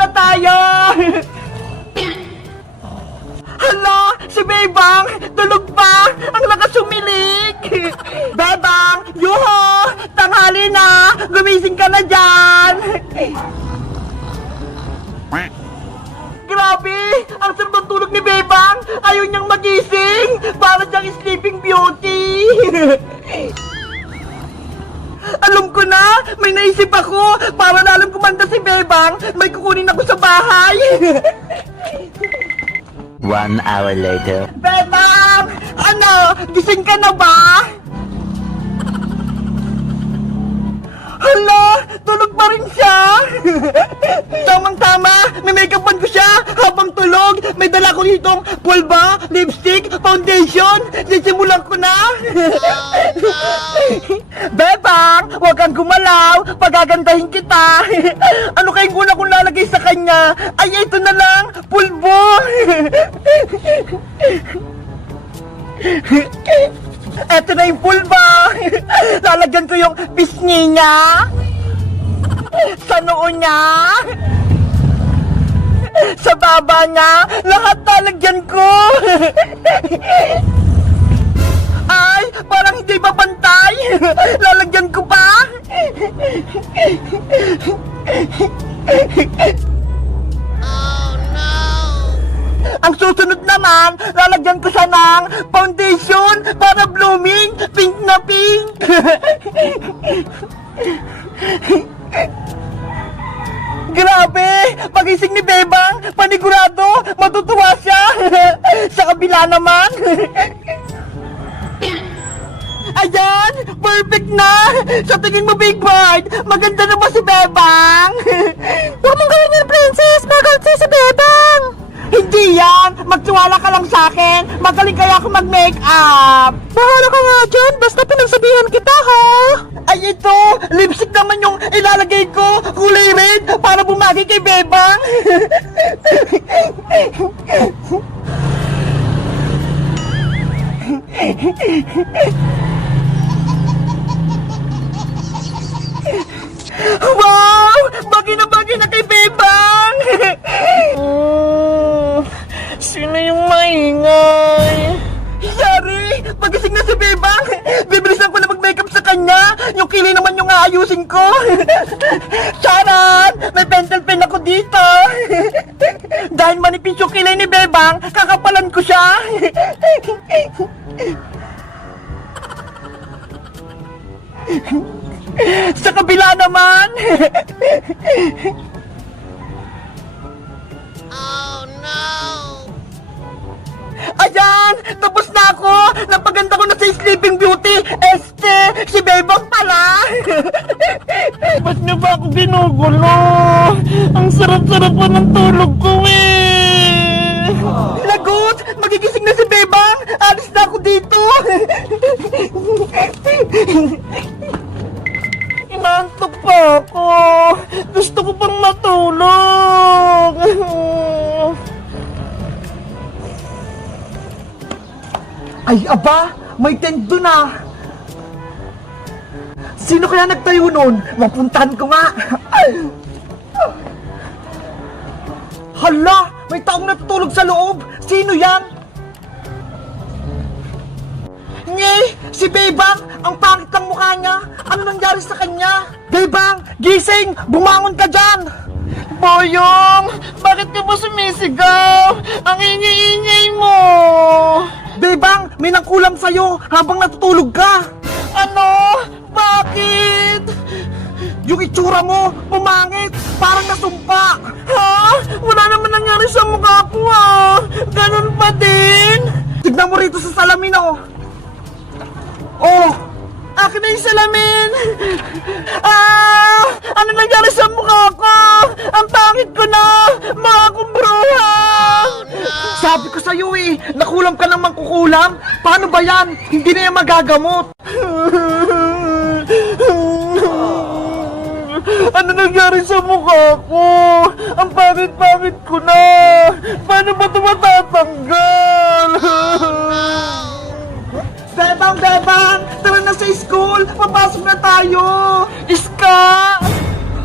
na tayo! Hala! Si Bebang! Tulog pa! Ang lakas umilik! Bebang! Yuho! Tanghali na! Gumising ka na dyan! Grabe! Ang sarap ng tulog ni Bebang! Ayaw niyang magising! Para siyang sleeping beauty! Alam ko na! May naisip ako! Para lalong kumanda si Bebang, may kukunin ako sa bahay! 1 hour later. Bebang! Ano? Gising ka na ba? Hala! Tulog pa rin siya! Tamang-tama! May make-upan ko siya! Habang tulog, may dala ko ditong pulba, lipstick, foundation! Sisimulan ko na! Bebang! Huwag kang gumalaw! Pagagandahin kita! Ano kayong una kong lalagay sa kanya? Ay, ito na lang! Pulbo! Eto na yung pulba! Lalagyan ko yung pisngi niya! Sa noo niya! Sa baba niya! Lahat lalagyan ko! Ay! Parang hindi ba pantay? Lalagyan ko pa! Ang susunod naman, lalagyan ko siya ng foundation para blooming, pink na pink. Grabe! Pagising ni Bebang, panigurado, matutuwa siya. Sa kabila naman. Ayan! Perfect na! Sa tingin mo, Big Bird, maganda na ba si Bebang? Huwag mong gawin yan, Princess! Magalit si Bebang! Hindi yan! Magtiwala ka lang sa akin! Magaling kaya ako mag-makeup! Bahala ka nga dyan! Basta pinagsabihan kita, ha? Ay, ito! Lipstick naman yung ilalagay ko! Kulay red! Para bumagi kay Bebang! Wow! Bagay na kay Bebang! Sino yung maingay? Yari! Pagising na si Bebang! Bibilisan ko na mag-makeup sa kanya! Yung kilay naman yung aayusin ko! Charan! May pentel pen ako dito! Dahil manipis yung kilay ni Bebang, kakapalan ko siya! Sa kabila naman! Oh no! Ayan! Tapos na ako! Napaganda ko na sa Sleeping Beauty! Si Bebang pala! Ba't niyo ba ako ginugulo? Ang sarap-sarap pa ng tulog ko eh! Lagot! Magigising na si Bebang! Alis na ako dito! Inaantok pa ako! Gusto ko pang matulog! Ay, aba! May tent doon ah! Sino kaya nagtayo nun? Mapuntahan ko nga! Hala! May taong natutulog sa loob! Sino yan? Nye! Si Bebang! Ang pangit ng mukha niya! Ano nangyari sa kanya? Bebang! Gising! Bumangon ka dyan! Boyong! Bakit ka ba sumisigaw? Ang ingay-ingay mo! Bebang! May nangkulam sa'yo habang natutulog ka! Ano? Bakit? Yung itsura mo, pumangit! Parang nasumpa! Ha? Wala naman nangyari sa mukha ko ah! Ganun pa din! Tignan mo rito sa salamin oh! Oh! Akin na yung salamin! Ah! Ano nangyari sa mukha ko? Ang pangit ko na! Mga kumbruha! Sabi ko sa'yo eh, nakulam ka ng mangkukulam. Paano ba yan? Hindi na yan magagamot. Ano nangyari sa mukha ko? Ang pangit-pangit ko na. Paano ba ito matatanggal? Bebang! Tara na sa school! Papasok na tayo! Iska!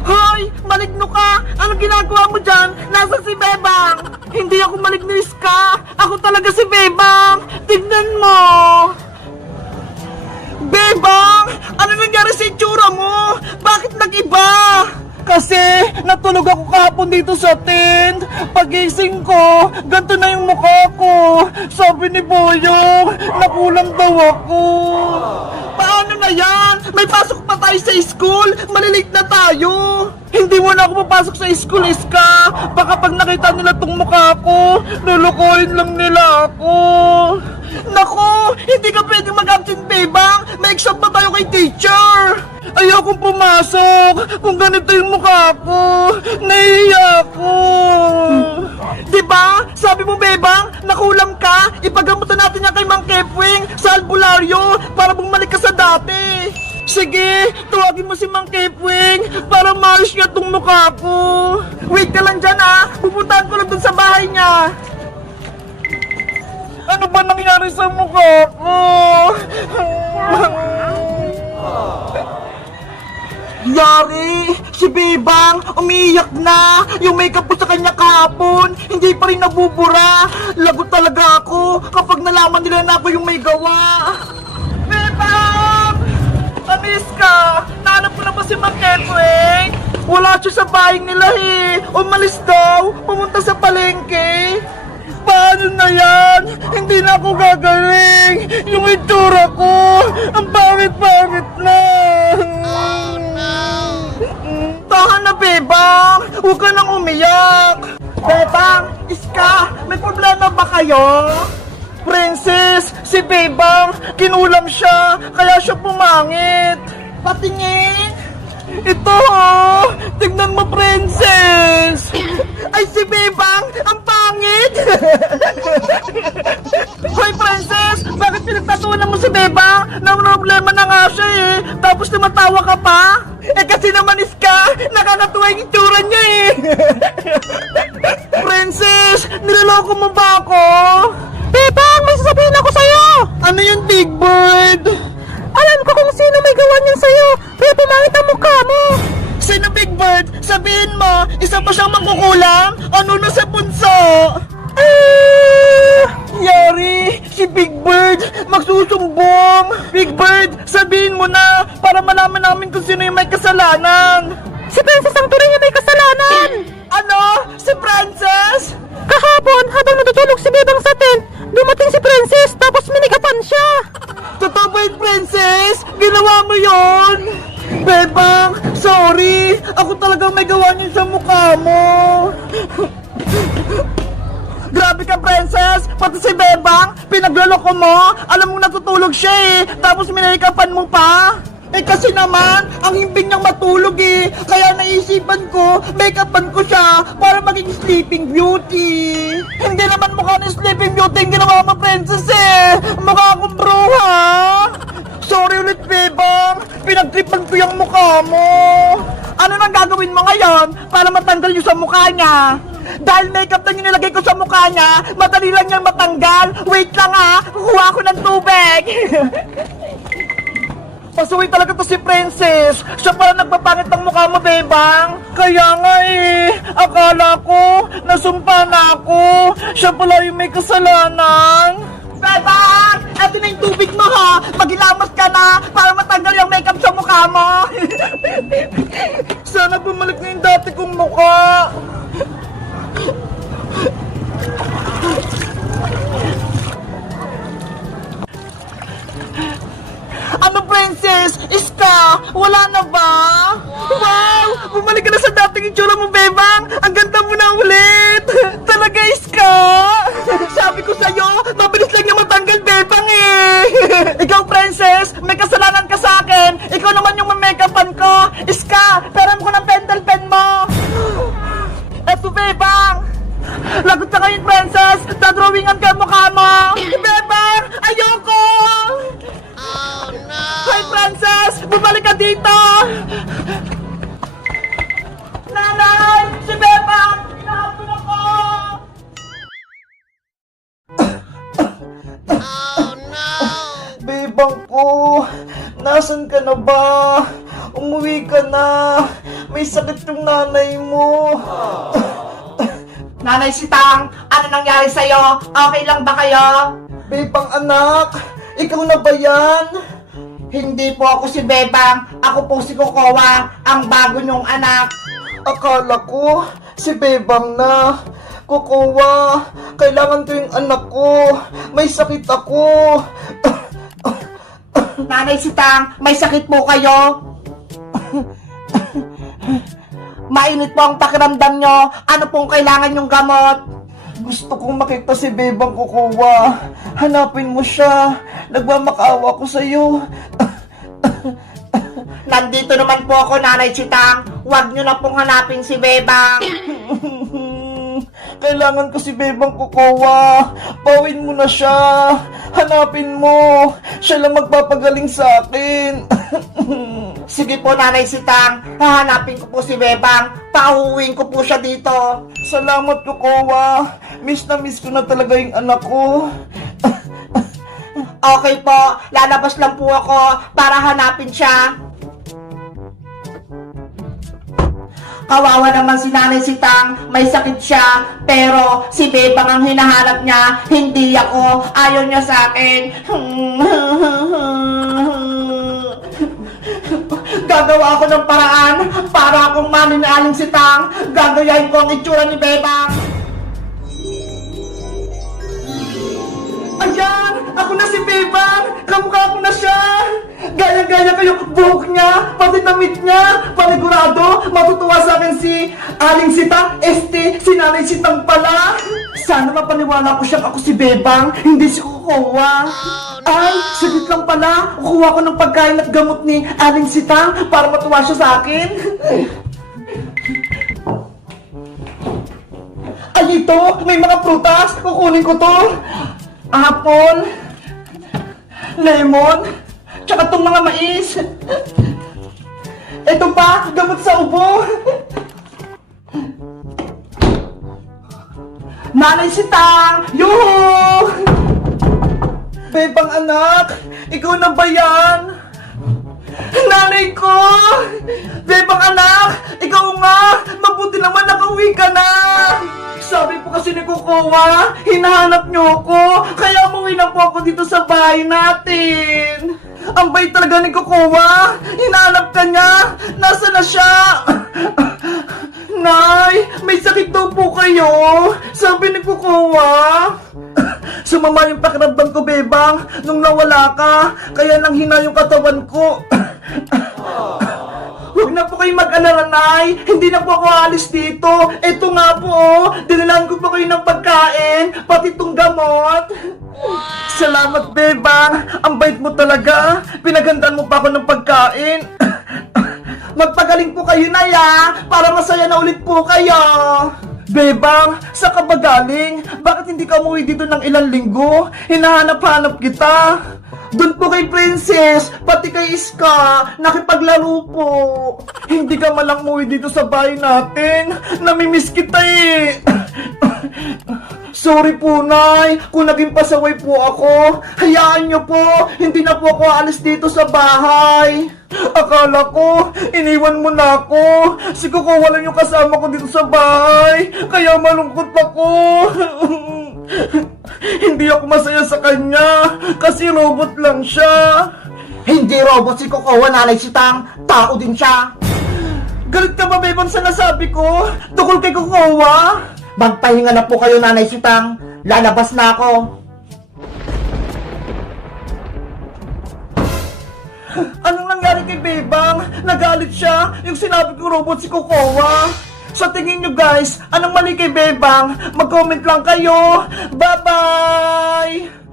Hoy! maligno ka! Anong ginagawa mo dyan? Nasa si Bebang! Hindi ako maligno, Iska! Ako talaga si Bebang! Tignan mo! Bebang! Ano nangyari sa itsura mo? Bakit nag-iba? Kasi natulog ako kahapon dito sa tent. Pagising ko, ganito na yung mukha ko. Sabi ni Boyong, nakulang daw ako. Paano na yan? May pasok pa tayo sa school. Malilate na tayo. Hindi mo na ako papasok sa school, Iska. Baka pag nakita nila tong mukha ko, lulukoyin lang nila ako. Naku, hindi ka pwedeng mag-absent, Bebang. May exam pa tayo kay teacher. Ayokong pumasok kung ganito yung mukha ko. Nahihiya ko. Diba? Sabi mo, Bebang, nakulam ka. Ipagamutan natin yan kay Mang Kepwing sa albularyo para bumalik ka sa dati. Sige, tawagin mo si Mang Kepwing para maayos niya tong mukha ko. Wait ka lang dyan, ha. Pupuntahan ko lang dun sa bahay niya. Ano ba nangyari sa mukha ko? Yari! Si Bebang umiiyak na! Yung makeup ko sa kanya kahapon, hindi pa rin nabubura! Lagot talaga ako kapag nalaman nila na ako yung may gawa! Bebang! Anis ka! Nahanap mo na ba si Mang Kepwing? Wala siya sa bahay nila eh! Umalis daw! Pumunta sa palengke! Paano na yan? Hindi na ako gagaling! Yung itsura ko! Ang pangit-pangit na! Tahan na, Bebang! Huwag ka nang umiyak! Bebang! Iska! May problema ba kayo? Princess! Si Bebang! Kinulam siya! Kaya siya pumangit! Patingin! Ito oh! Tignan mo, Princess! Ay, si Bebang! Ang pangit! Hoy, Princess! Bakit pinagtatunan mo si Bebang? Nang problema na nga siya eh! Tapos tumatawa ka pa? Eh kasi naman, Iska! Nakakatuwa yung itsura niya eh! Princess! Niloloko mo ba ako? Bebang! May sasabihin ako sa'yo! Ano yun, Big Bird? Alam ko kung sino may gawa niyan sa'yo! Kaya pumangit ang mukha mo! Sino, Big Bird? Sabihin mo, isa pa siyang mangkukulam? Ano na sa punso? Yari! Si Big Bird! Magsusumbong! Big Bird, sabihin mo na para malaman namin kung sino yung may kasalanan! Si Princess ang tunay niya may kasalanan! Ano? Si Princess? Kahapon, habang natutulog si Bebang sa tent, dumating si Princess tapos minikapan siya! Totoo ba yun, Princess? Ginawa mo yon? Bebang, sorry! Ako talagang may gawa niyo sa mukha mo! Grabe ka, Princess! Pati si Bebang, pinagloloko mo! Alam mo natutulog siya eh! Tapos minikapan mo pa! Eh kasi naman, ang himbing niyang matulog eh! Kaya naisipan ko, make-upan ko siya para maging sleeping beauty! Hindi naman mukha ng sleeping beauty yung ginawa mo, Princess eh! Mukha akong bruha! Sorry ulit, Bebang! Pinagtripan ko yung mukha mo! Ano nang gagawin mo ngayon para matanggal yung sa mukha niya? Dahil makeup lang yung nilagay ko sa mukha niya, madali lang niyang matanggal. Wait lang ha, kukuha ko ng tubig. Pasuwi talaga to si Princess. Siya pala nagpapangit ng mukha mo, Bebang. Kaya nga eh, akala ko, nasumpa na ako. Siya pala yung may kasalanan. Bebang! Eto na yung tubig mo ha! Maghilamas ka na para matanggal yung makeup sa mukha mo! Sana bumalik na yung dati kong mukha! Ano, Princess? Iska? Wala na ba? Wow! Bumalik ka na sa dating itsura mo, Bebang! Ang ganda mo na ulit! Talaga, Iska? Sabi ko sa'yo, mabilis lang niya matanggal, Bebang eh! Ikaw, Princess, may kasalanan ka sa akin! Ikaw naman yung mamake-upan ko! Iska, peram ko ng pentel pen mo! Eto, Bebang! Lagot ka ngayon, Princess! Dadrawingan ka ang mukha mo! Bebang! Ayoko! Oh, no! Hi, Princess! Bumalik ka dito! Nanay! Si Bebang! Hinahapon ako! Oh, no! Bebang ko! Nasaan ka na ba? Umuwi ka na! may sakit yung nanay mo. Nanay Sitang, ano nangyari sa'yo? Okay lang ba kayo? Bebang anak, ikaw na ba yan? Hindi po ako si Bebang, ako po si Kokowa, ang bago niyong anak. Akala ko, si Bebang na. Kokowa, kailangan ko yung anak ko. May sakit ako. Nanay Sitang, may sakit po kayo? Mainit po ang pakiramdam nyo. Ano pong kailangan yung gamot? Gusto kong makita si Bebang Kokowa. Hanapin mo siya. Nagmamakaawa ko sa'yo. Nandito naman po ako, Nanay Sitang. Huwag nyo na pong hanapin si Bebang. Kailangan ko si Bebang Kokowa. Bawin mo na siya. Hanapin mo. Siya lang magpapagaling sa akin. Sige po, Nanay Sitang. Hahanapin ko po si Bebang. Pauuwiin ko po siya dito. Salamat, Kokowa. Miss na miss ko na talaga yung anak ko. Okay po. Lalabas lang po ako para hanapin siya. Kawawa naman si Nanay Sitang, may sakit siya, pero si Bebang ang hinahanap niya, hindi ako, ayaw niya sa akin. Gagawa ako ng paraan para akong mani ni Aling Sitang, gagayahin ko ang itsura ni Bebang. Ayan! Ako na si Bebang! Kamukha ko na siya! Gaya-gaya kayo! Buhok niya! Pati damit niya! Panigurado! Matutuwa sa akin si Aling Sitang! Si Nanay Sitang pala! Sana mapaniwala ko siyang ako si Bebang, hindi si Kokowa. Ay, saglit lang pala! Kukuha ko ng pagkain at gamot ni Aling Sitang para matuwa siya sa akin. Ay, ito! May mga prutas! Kukunin ko to! Apple, lemon, tsaka itong mga mais. Ito pa, gamot sa ubo. Nanay Sitang! Yuhu! Bebang anak, ikaw na ba yan? Nanay ko! Bebang anak, ikaw nga! Mabuti naman nakauwi ka na! Sabi po kasi ni Kokowa, hinahanap niyo ako, kaya umuwi na po ako dito sa bahay natin. Ang bait talaga ni Kokowa, hinahanap ka niya, nasa na siya? Nay, may sakit daw po kayo, sabi ni Kokowa. Sumama yung pakiramdam ko, Bebang, nung nawala ka, kaya nang hina yung katawan ko. Huwag na po kayo mag-alala, Nay. Hindi na po ako alis dito. Ito nga po, dinalaan ko po kayo ng pagkain, pati itong gamot. Salamat, Bebang. Ang bait mo talaga. Pinaghandaan mo pa ako ng pagkain. Magpagaling po kayo, Nay, para masaya na ulit po kayo. Bebang, saan ka ba galing? Bakit hindi ka umuwi dito ng ilang linggo? Hinahanap-hanap kita. Doon po kay Princess, pati kay Iska, nakipaglaro po. Hindi ka malang umuwi dito sa bahay natin. Namimiss kita eh. Sorry po, Nay, kung naging pasaway po ako. Hayaan niyo po, hindi na po ako alis dito sa bahay. Akala ko, iniwan mo na ako. Si Kokowa lang yung kasama ko dito sa bahay. Kaya malungkot ako. Hindi ako masaya sa kanya. Kasi robot lang siya. Hindi robot si Kokowa, Nanay Sitang. Tao din siya. Galit ka ba, Bebang, sa nasabi ko? Tukol kay Kokowa? Magpahinga na po kayo, Nanay Sitang. Lalabas na ako. Anong nangyari kay Bebang? Nagalit siya. Yung sinabi ko robot si Kokowa. Sa tingin nyo guys, anong mali kay Bebang? Mag-comment lang kayo. Bye-bye!